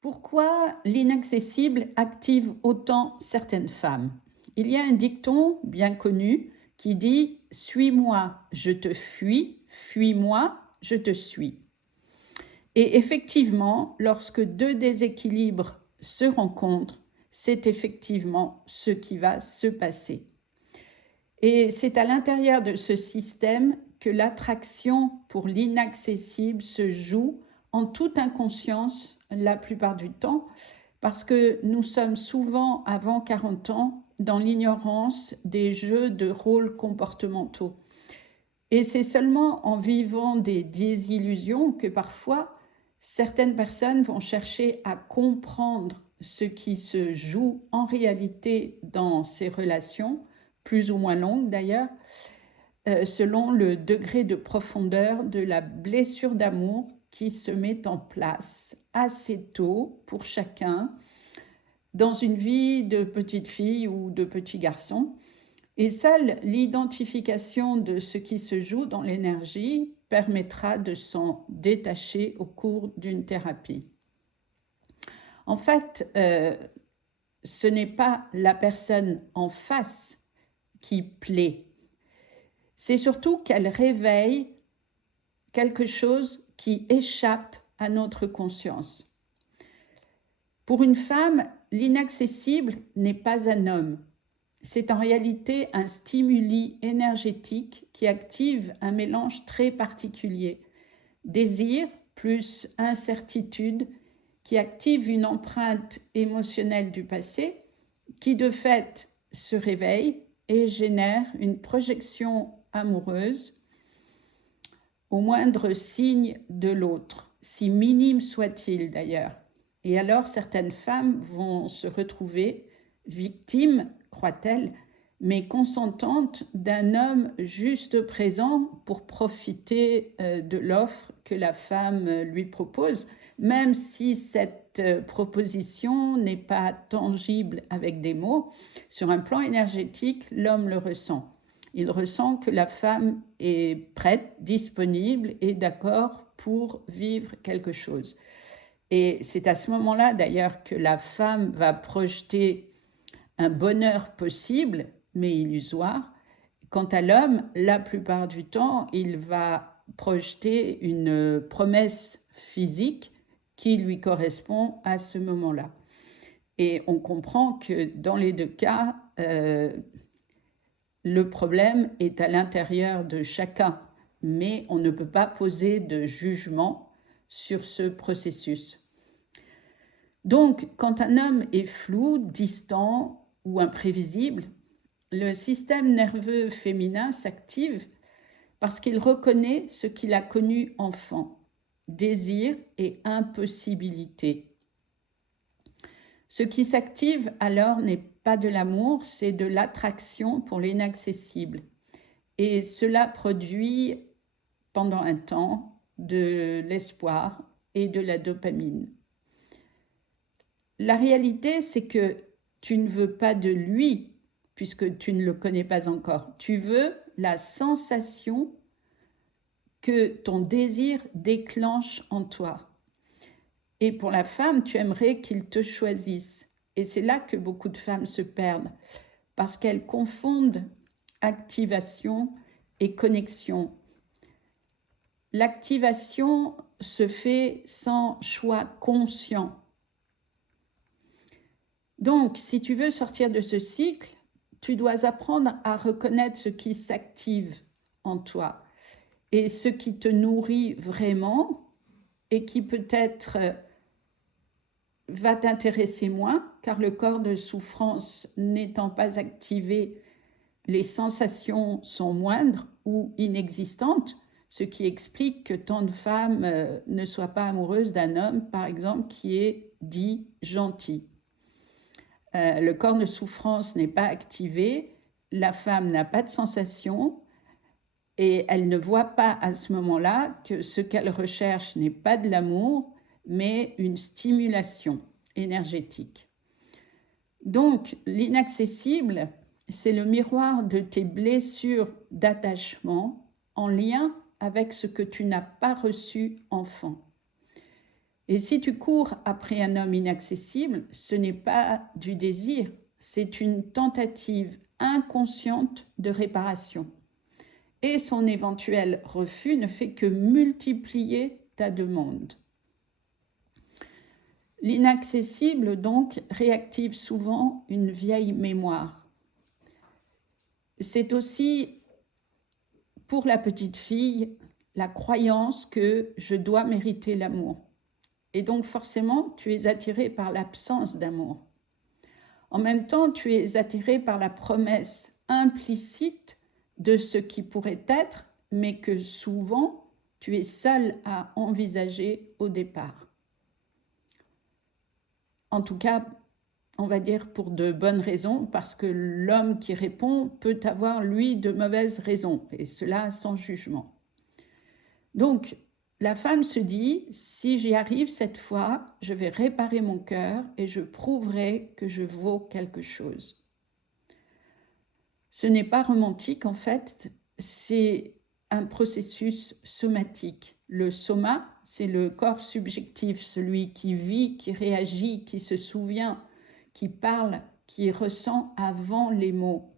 Pourquoi l'inaccessible active autant certaines femmes? Il y a un dicton bien connu qui dit: «Suis-moi, je te fuis, fuis-moi, je te suis». Et effectivement, lorsque deux déséquilibres se rencontrent, c'est effectivement ce qui va se passer. Et c'est à l'intérieur de ce système que l'attraction pour l'inaccessible se joue en toute inconscience la plupart du temps, parce que nous sommes souvent avant 40 ans dans l'ignorance des jeux de rôles comportementaux. Et c'est seulement en vivant des désillusions que parfois certaines personnes vont chercher à comprendre ce qui se joue en réalité dans ces relations, plus ou moins longues d'ailleurs, selon le degré de profondeur de la blessure d'amour qui se met en place assez tôt pour chacun dans une vie de petite fille ou de petit garçon. Et seule l'identification de ce qui se joue dans l'énergie permettra de s'en détacher au cours d'une thérapie. En fait, ce n'est pas la personne en face qui plaît, c'est surtout qu'elle réveille quelque chose qui échappe à notre conscience. Pour une femme, l'inaccessible n'est pas un homme. C'est en réalité un stimuli énergétique qui active un mélange très particulier. Désir plus incertitude qui active une empreinte émotionnelle du passé qui de fait se réveille et génère une projection amoureuse au moindre signe de l'autre, si minime soit-il d'ailleurs. Et alors certaines femmes vont se retrouver victimes, croient-elles, mais consentantes d'un homme juste présent pour profiter de l'offre que la femme lui propose, même si cette proposition n'est pas tangible avec des mots. Sur un plan énergétique, l'homme le ressent. Il ressent que la femme est prête, disponible et d'accord pour vivre quelque chose. Et c'est à ce moment-là d'ailleurs que la femme va projeter un bonheur possible, mais illusoire. Quant à l'homme, la plupart du temps, il va projeter une promesse physique qui lui correspond à ce moment-là. Et on comprend que dans les deux cas, le problème est à l'intérieur de chacun, mais on ne peut pas poser de jugement sur ce processus. Donc, quand un homme est flou, distant ou imprévisible, le système nerveux féminin s'active parce qu'il reconnaît ce qu'il a connu enfant, désir et impossibilité. Ce qui s'active alors n'est pas de l'amour, c'est de l'attraction pour l'inaccessible. Et cela produit pendant un temps de l'espoir et de la dopamine. La réalité, c'est que tu ne veux pas de lui, puisque tu ne le connais pas encore. Tu veux la sensation que ton désir déclenche en toi. Et pour la femme, tu aimerais qu'il te choisisse. Et c'est là que beaucoup de femmes se perdent, parce qu'elles confondent activation et connexion. L'activation se fait sans choix conscient. Donc, si tu veux sortir de ce cycle, tu dois apprendre à reconnaître ce qui s'active en toi et ce qui te nourrit vraiment et qui peut-être va t'intéresser moins, car le corps de souffrance n'étant pas activé, les sensations sont moindres ou inexistantes, ce qui explique que tant de femmes ne soient pas amoureuses d'un homme, par exemple, qui est dit gentil. Le corps de souffrance n'est pas activé, la femme n'a pas de sensation et elle ne voit pas à ce moment-là que ce qu'elle recherche n'est pas de l'amour, mais une stimulation énergétique. Donc, l'inaccessible, c'est le miroir de tes blessures d'attachement en lien avec ce que tu n'as pas reçu enfant. Et si tu cours après un homme inaccessible, ce n'est pas du désir, c'est une tentative inconsciente de réparation. Et son éventuel refus ne fait que multiplier ta demande. L'inaccessible, donc, réactive souvent une vieille mémoire. C'est aussi, pour la petite fille, la croyance que je dois mériter l'amour. Et donc, forcément, tu es attiré par l'absence d'amour. En même temps, tu es attiré par la promesse implicite de ce qui pourrait être, mais que souvent, tu es seul à envisager au départ. En tout cas, on va dire pour de bonnes raisons, parce que l'homme qui répond peut avoir, lui, de mauvaises raisons, et cela sans jugement. Donc, la femme se dit, si j'y arrive cette fois, je vais réparer mon cœur et je prouverai que je vaux quelque chose. Ce n'est pas romantique en fait, c'est un processus somatique. Le soma, c'est le corps subjectif, celui qui vit, qui réagit, qui se souvient, qui parle, qui ressent avant les mots.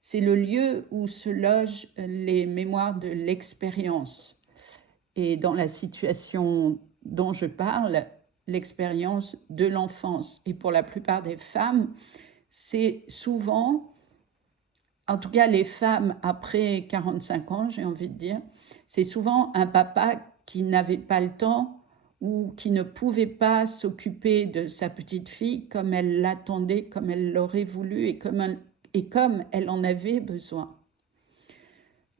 C'est le lieu où se logent les mémoires de l'expérience. Et dans la situation dont je parle, l'expérience de l'enfance. Et pour la plupart des femmes, c'est souvent, en tout cas les femmes après 45 ans, j'ai envie de dire, c'est souvent un papa qui n'avait pas le temps ou qui ne pouvait pas s'occuper de sa petite fille comme elle l'attendait, comme elle l'aurait voulu et comme elle en avait besoin.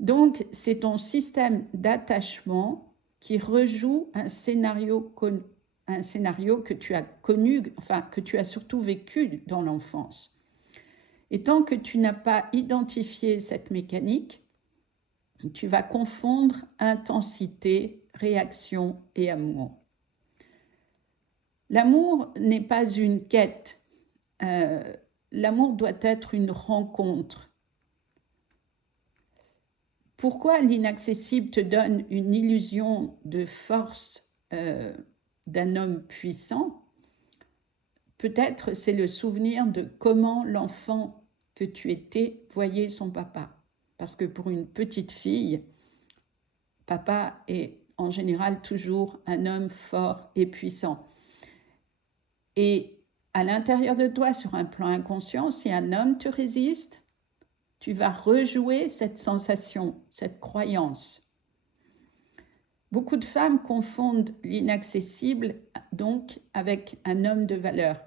Donc, c'est ton système d'attachement qui rejoue un scénario que tu as connu, enfin, que tu as surtout vécu dans l'enfance. Et tant que tu n'as pas identifié cette mécanique, tu vas confondre intensité, réaction et amour. L'amour n'est pas une quête. L'amour doit être une rencontre. Pourquoi l'inaccessible te donne une illusion de force d'un homme puissant? Peut-être c'est le souvenir de comment l'enfant que tu étais voyait son papa. Parce que pour une petite fille, papa est en général toujours un homme fort et puissant. Et à l'intérieur de toi, sur un plan inconscient, si un homme te résiste, tu vas rejouer cette sensation, cette croyance. Beaucoup de femmes confondent l'inaccessible donc avec un homme de valeur.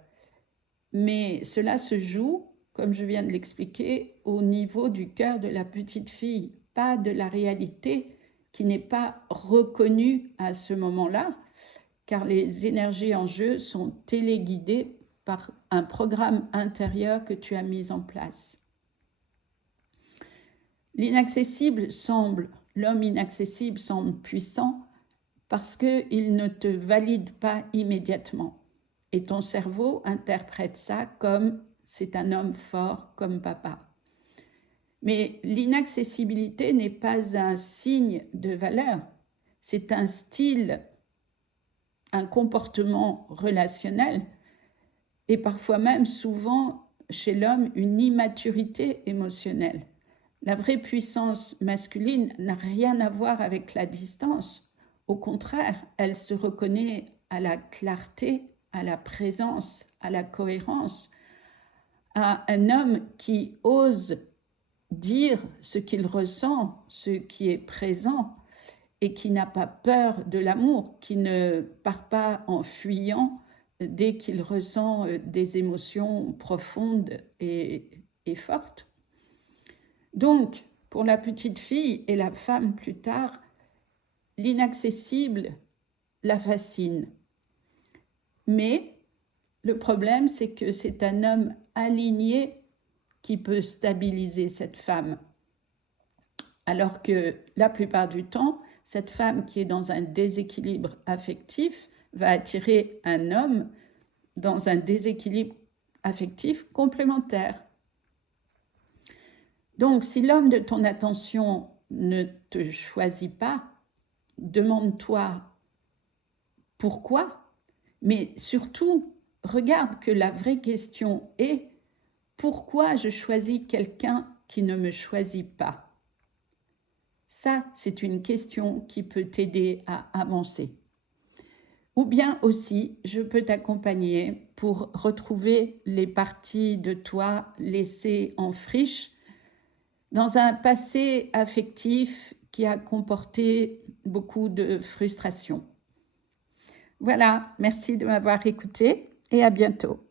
Mais cela se joue, comme je viens de l'expliquer, au niveau du cœur de la petite fille, pas de la réalité qui n'est pas reconnue à ce moment-là, car les énergies en jeu sont téléguidées par un programme intérieur que tu as mis en place. L'homme inaccessible semble puissant parce qu'il ne te valide pas immédiatement. Et ton cerveau interprète ça comme c'est un homme fort comme papa. Mais l'inaccessibilité n'est pas un signe de valeur, c'est un style, un comportement relationnel et parfois même souvent chez l'homme une immaturité émotionnelle. La vraie puissance masculine n'a rien à voir avec la distance. Au contraire, elle se reconnaît à la clarté, à la présence, à la cohérence, à un homme qui ose dire ce qu'il ressent, ce qui est présent et qui n'a pas peur de l'amour, qui ne part pas en fuyant dès qu'il ressent des émotions profondes et fortes. Donc, pour la petite fille et la femme plus tard, l'inaccessible la fascine. Mais le problème, c'est que c'est un homme aligné qui peut stabiliser cette femme. Alors que la plupart du temps, cette femme qui est dans un déséquilibre affectif va attirer un homme dans un déséquilibre affectif complémentaire. Donc, si l'homme de ton attention ne te choisit pas, demande-toi pourquoi Mais surtout, regarde que la vraie question est pourquoi je choisis quelqu'un qui ne me choisit pas? Ça, c'est une question qui peut t'aider à avancer. Ou bien aussi, je peux t'accompagner pour retrouver les parties de toi laissées en friche dans un passé affectif qui a comporté beaucoup de frustration. Voilà, merci de m'avoir écouté et à bientôt.